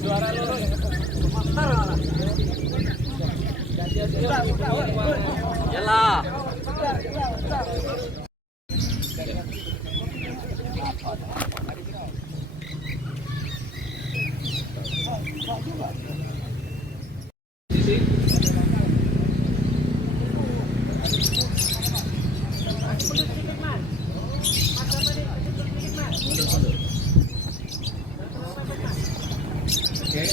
Juara loro. Yalah. Oke,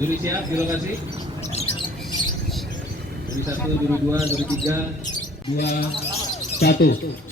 juri siap di lokasi. Juri 1, juri 2, juri 3, 2, 1.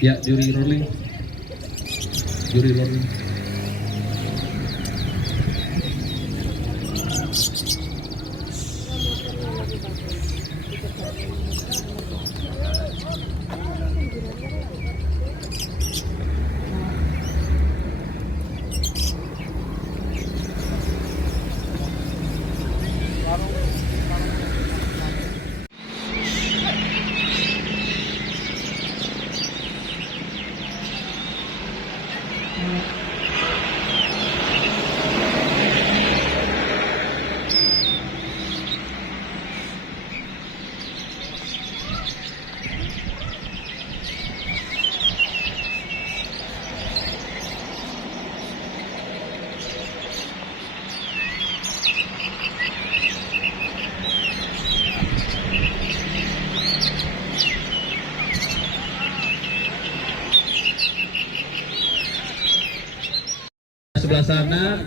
Ya, juri rolling. Juri rolling. Sebelah sana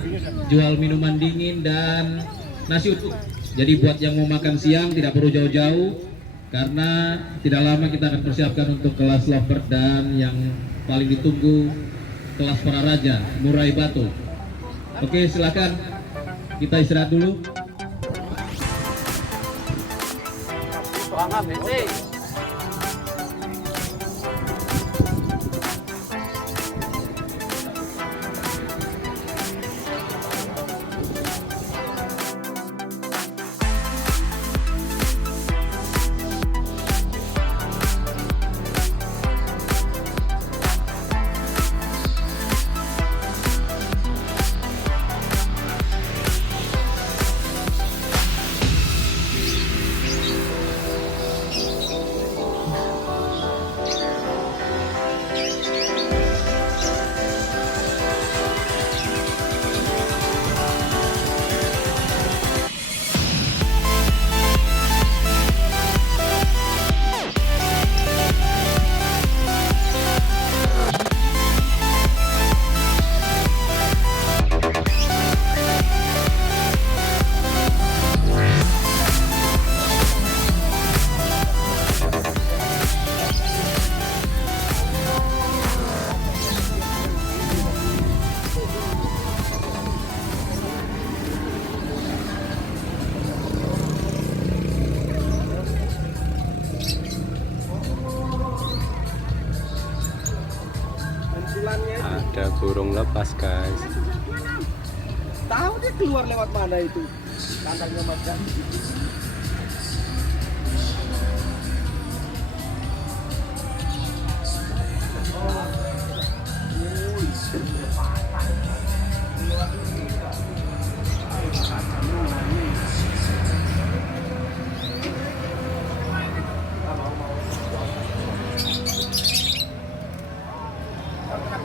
jual minuman dingin dan nasi uduk. Jadi buat yang mau makan siang tidak perlu jauh-jauh karena tidak lama kita akan persiapkan untuk kelas lovebird dan yang paling ditunggu kelas para raja Murai Batu. Oke, silakan kita istirahat dulu. Ada burung lepas, guys. Tahu dia keluar lewat mana itu kandangnya Mas Jan.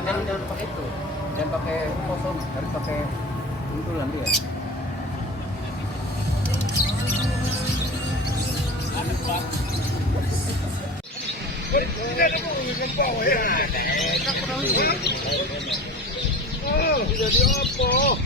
Jangan pakai itu. Jangan pakai kosong, harus pakai buntulan dia. Oh, jadi apa?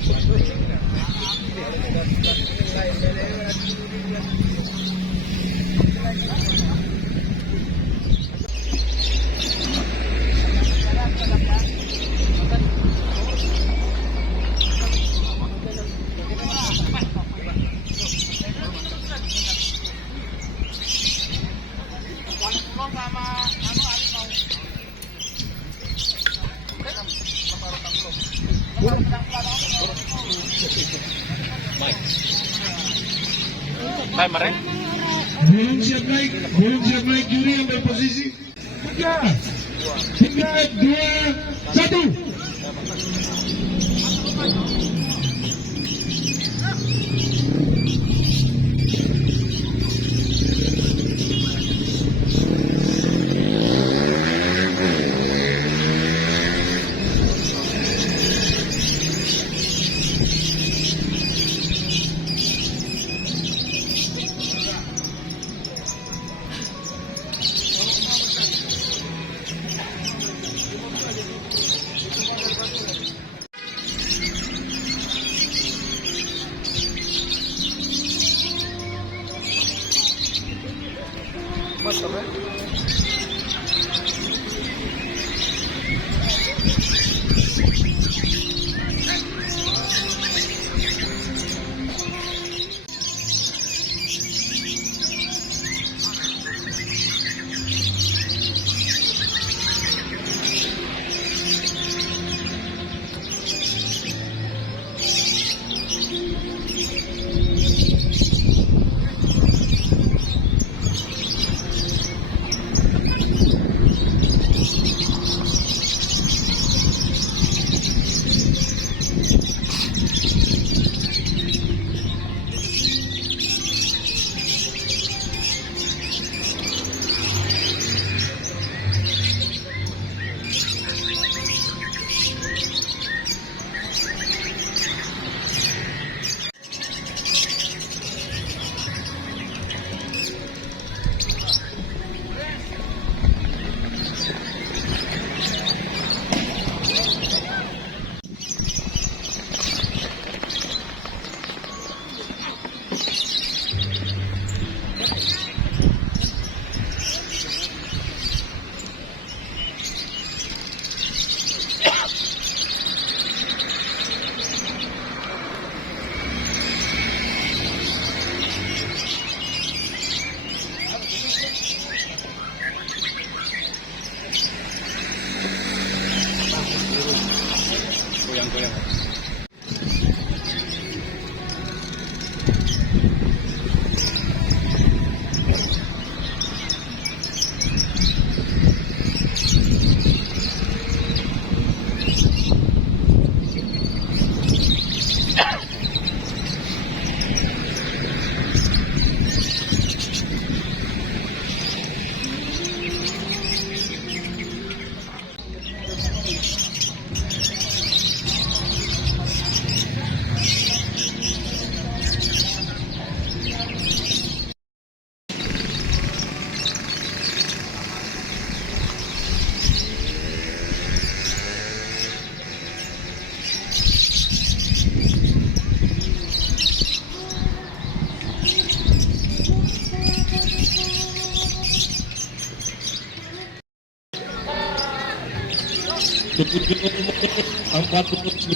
Timer. Belum siap naik juri yang berposisi 3, 2, 1.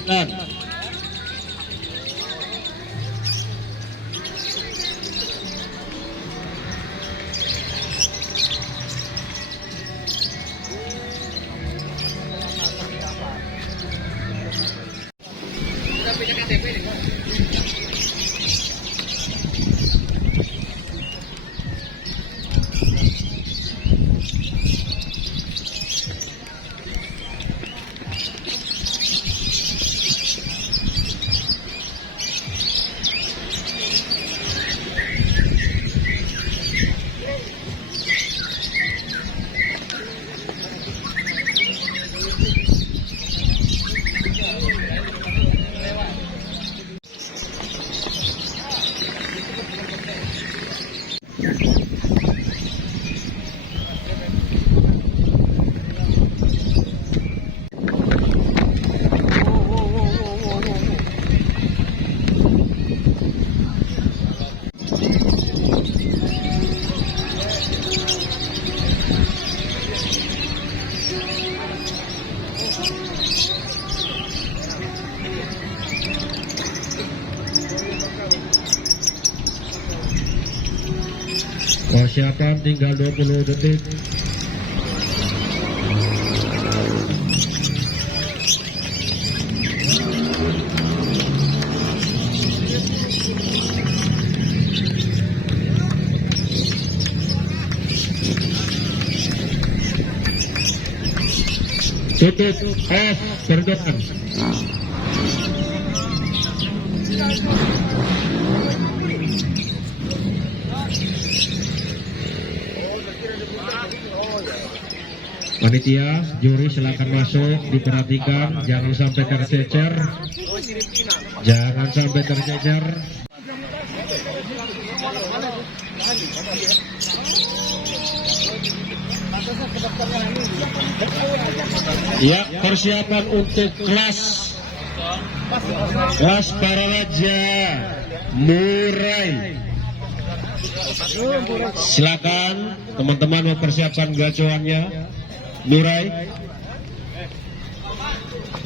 Bulan. persiapan tinggal 20 detik. Tutup off pergerakan. Panitia, juri silakan masuk, diperhatikan jangan sampai tercecer. Jangan sampai tercecer. Ya, persiapan untuk kelas para raja Murai. Silakan teman-teman mempersiapkan gacoannya. Murai,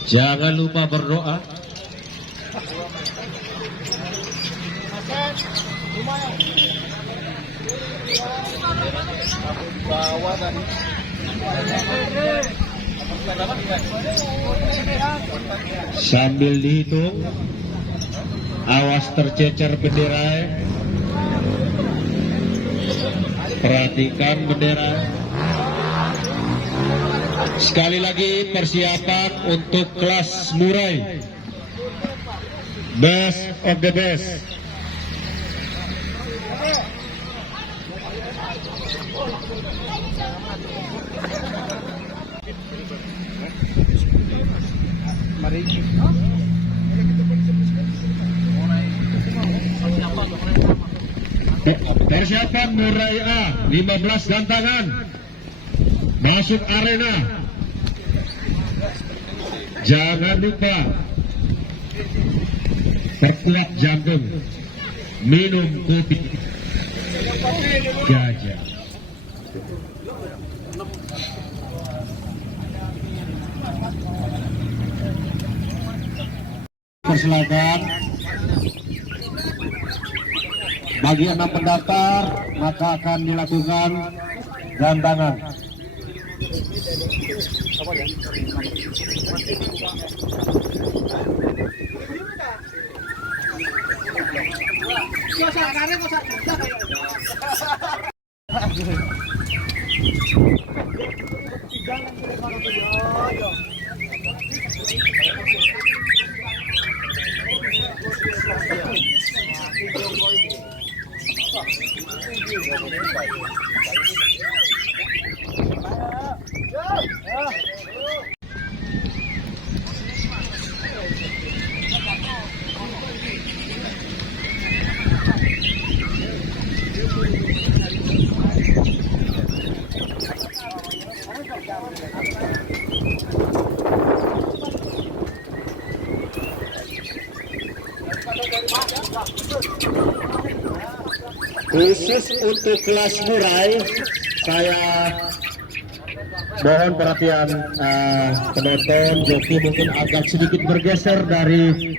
jangan lupa berdoa. Sambil dihitung, awas tercecer bendera. Perhatikan bendera. Sekali lagi persiapan untuk kelas Murai, best of the best. Persiapan Murai A 15 gantangan masuk arena. Jangan lupa perkuat jantung, minum kopi gajah. Persilakan bagi 6 pendaftar, maka akan dilakukan gantangan. Khusus untuk kelas Murai, saya mohon perhatian penonton, joki mungkin agak sedikit bergeser dari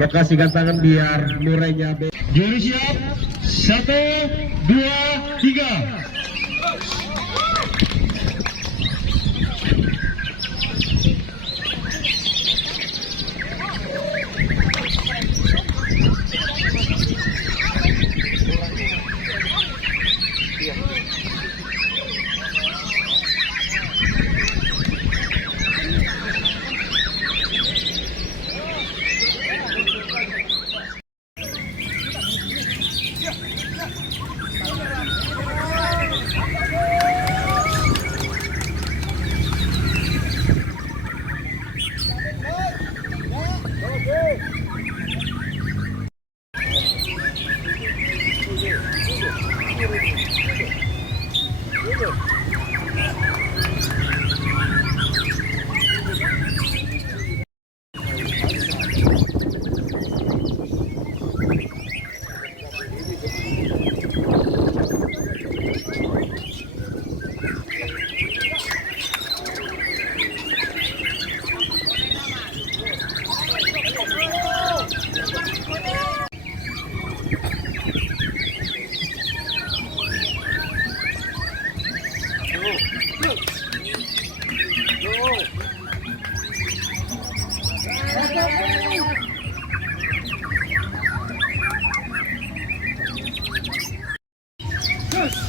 lokasi gantangan biar Murainya. Juri siap, 1, 2, 3.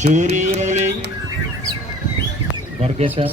Suri rolling, bergeser.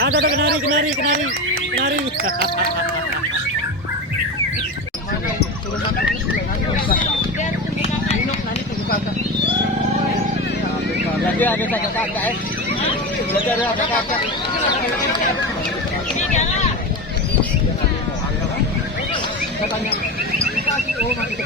Ada kenari. Lagi ada kakak-kakak Belajar ada kakak. Katanya. Oh, masih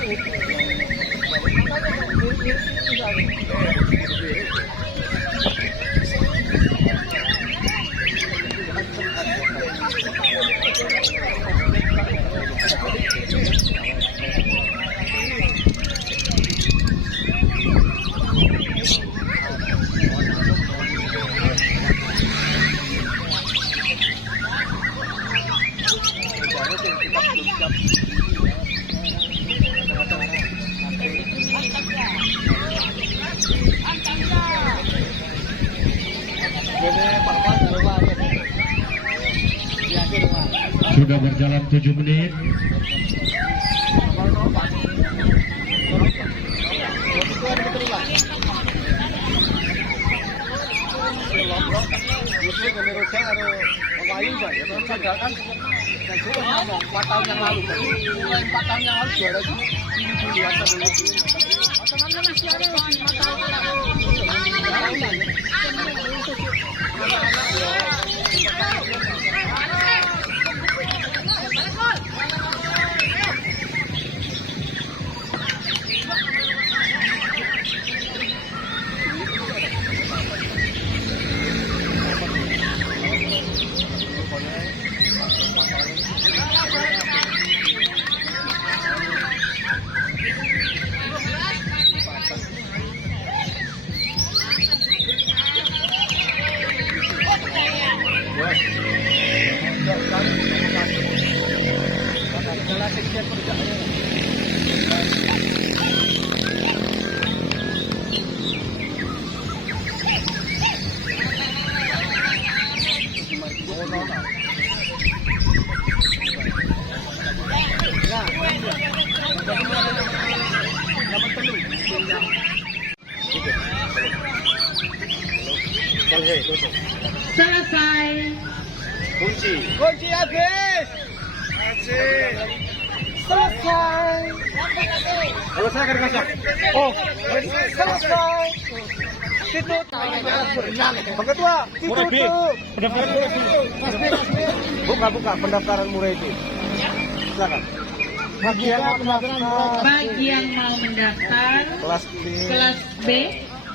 Sudah berjalan 7 menit. Selesai. Kunci habis. Selesai. Selesai kan Kacer? Oh, selesai. Itu Bang Ketua, itu. Buka pendaftaran Murai itu. Silakan. Bagi yang mau mendaftar kelas B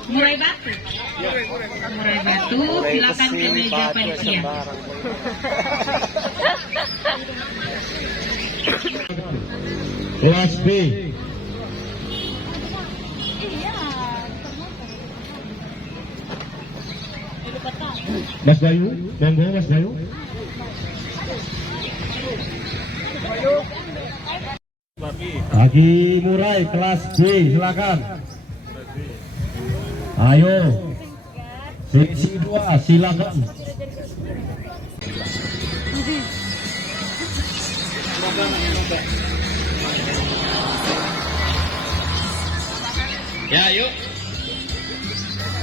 Murai Batu. Murai Batu, silakan ke meja panitia. Kelas B. Mas Bayu, monggo Mas Bayu. Bagi Murai kelas B, silakan. Ayo. Seksi 2, silakan. Ya, yuk.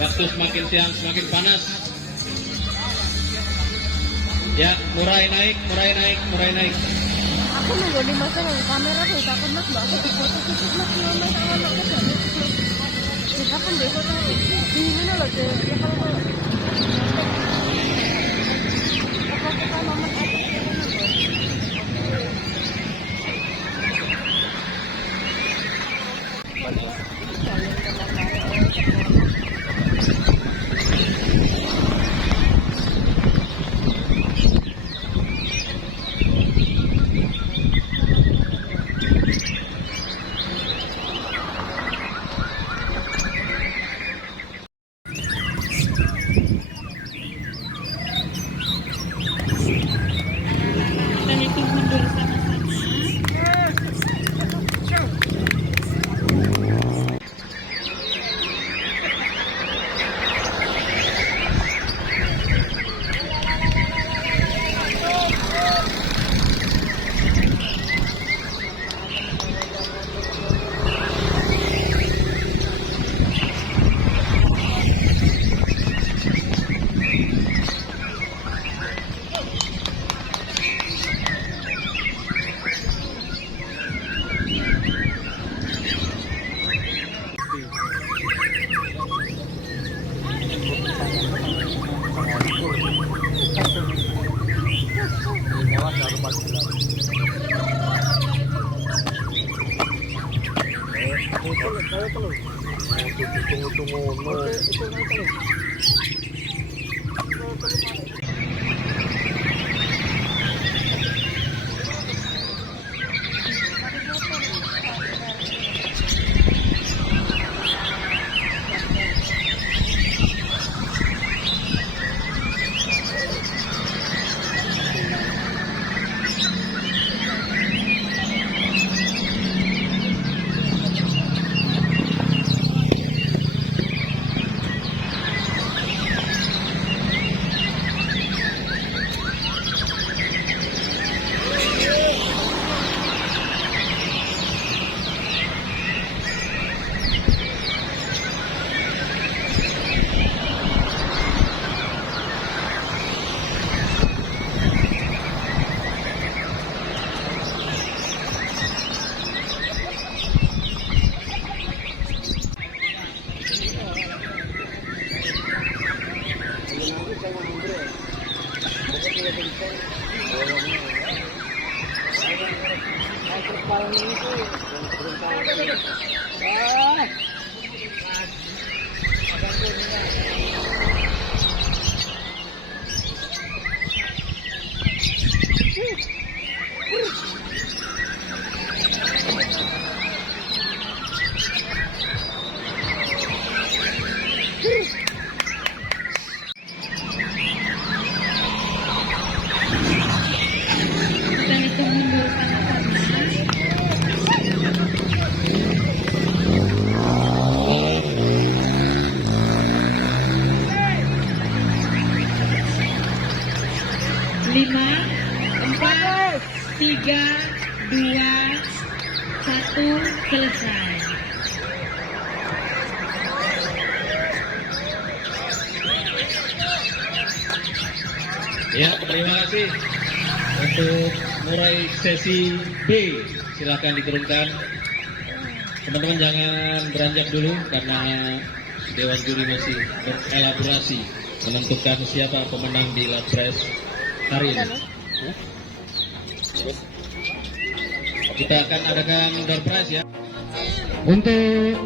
Waktu semakin siang semakin panas. Ya, Murai naik, Murai naik, Murai naik. Aku nunggu di masa lalu kamera tuh takut mas mbak aku foto khusus mas sama mas awal aku jadi kita pun deh foto di mana loh deh ya kalau apa kita mama aku Dan itu mundur sama-sama. Dan itu mundur sama-sama. Lima, empat, tiga, dua, satu, selesai. Ya, terima kasih untuk Murai sesi B. Silakan diturunkan. Teman-teman jangan beranjak dulu karena Dewan Juri masih berelaborasi menentukan siapa pemenang di Latpres hari ini. Kita akan adakan door prize ya. Untuk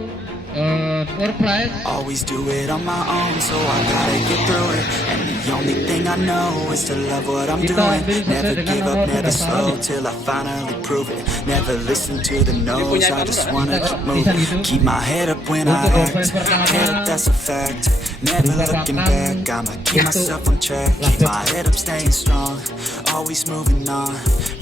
door prize Always do it on my own, so I gotta get through it. And the only thing I know is to love what I'm doing. Never give up, never slow, till I finally prove it. Never listen to the no's, I just wanna keep moving. Keep my head up when I act, head up, that's a fact. Never looking back, I'ma keep myself on track. Keep my head up, staying strong, always moving on.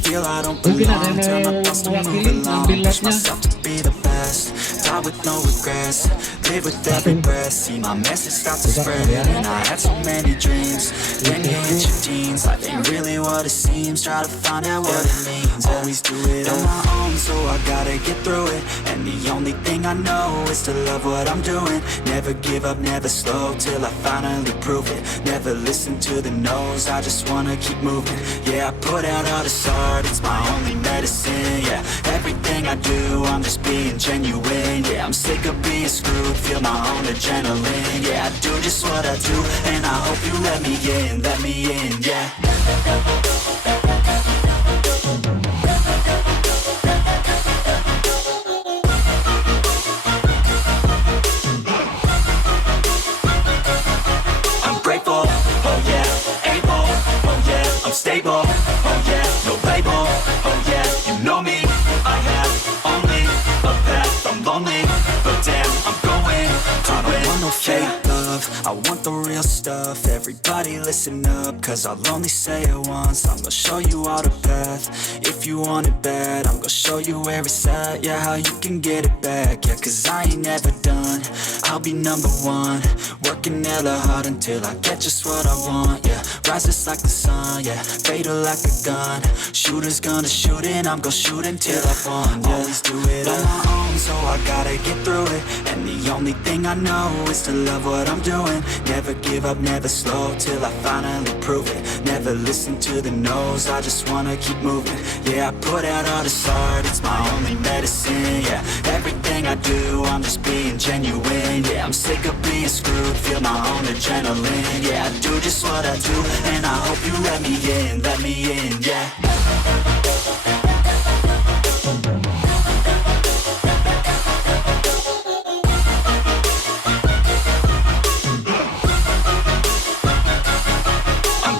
Feel I don't belong, tell my boss to move along. Push myself to be the best. die with no regrets. Live with every breath, see my message start to spread. And I had so many dreams. Then you hit your teens, life ain't really what it seems. Try to find out what it means. Always do it on my own, so I gotta get through it. And the only thing I know is to love what I'm doing. Never give up, never slow, till I finally prove it. Never listen to the no's, I just wanna keep moving. Yeah, I put out all this art, it's my only medicine. Yeah, everything I do, I'm just being genuine. Yeah, I'm sick of being screwed, feel my own adrenaline. Yeah, I do just what I do, and I hope you let me in, yeah. I'm grateful, oh yeah, able, oh yeah, I'm stable, oh yeah, no label, oh yeah, you know me, I have only a path, I'm lonely, but damn, I'm going to win. I don't want no fake love, I want the real stuff. Everybody listen up, cause I'll only say it once. I'm gonna show you all the path, if you want it bad. I'm gonna show you where it's at, yeah, how you can get it back. Yeah, cause I ain't never done, I'll be number one. Working hella hard until I get just what I want, yeah. Rises like the sun, yeah, fatal like a gun. Shooters gonna shoot and I'm gonna shoot until I won, yeah. Always do it on my own, so I gotta get through it. And the only thing I know is to love what I'm doing. Never give up, never slow, till I finally prove it. Never listen to the no's, I just wanna keep moving. Yeah, I put out all this art, it's my only medicine. Yeah, everything I do, I'm just being genuine. Yeah, I'm sick of being screwed, feel my own adrenaline. Yeah, I do just what I do, and I hope you let me in, yeah.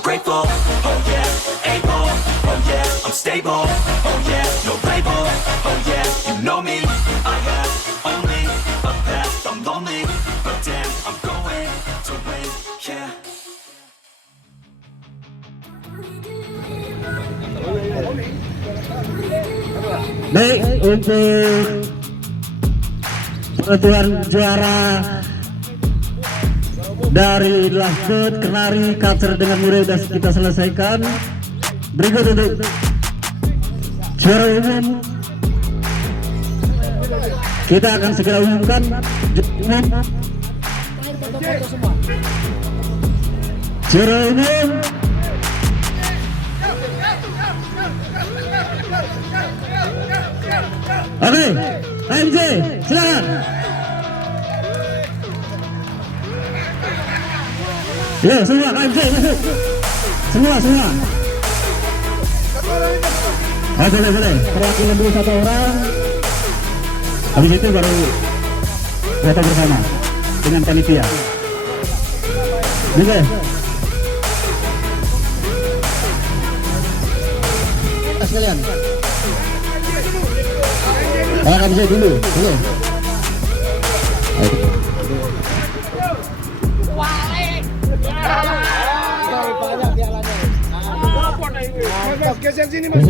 Grateful, oh yeah, able, oh yeah, I'm stable, oh yeah, no label, oh yeah, you know me, I have only a path, I'm lonely, but damn, I'm going to win, yeah. Baik, untuk penentuan juara dari Lovebird, Kenari, Kacer dengan Murai sudah kita selesaikan. Berikut untuk juara umum, kita akan segera umumkan juara umum. Oke, AMJ, silakan. Ya, semua AMJ masuk. Semua. Boleh. Perwakilan dulu satu orang. Habis itu baru foto bersama dengan panitia. Oke. Sekalian. AMJ dulu. Geser sini mas.